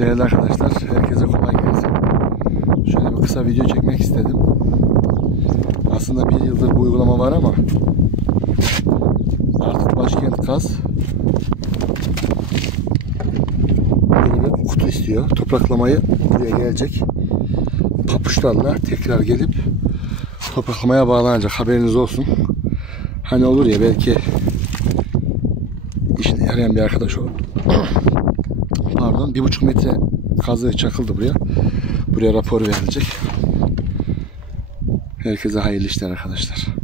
Değerli arkadaşlar, herkese kolay gelsin. Şöyle bir kısa video çekmek istedim. Aslında bir yıldır bu uygulama var ama artık Başkent Gaz böyle bir kutu istiyor. Topraklamayı buraya gelecek papuçlarla tekrar gelip topraklamaya bağlanacak. Haberiniz olsun. Hani olur ya, belki işine yarayan bir arkadaş olur. Pardon, 1,5 metre kazı çakıldı buraya. Buraya rapor verilecek. Herkese hayırlı işler arkadaşlar.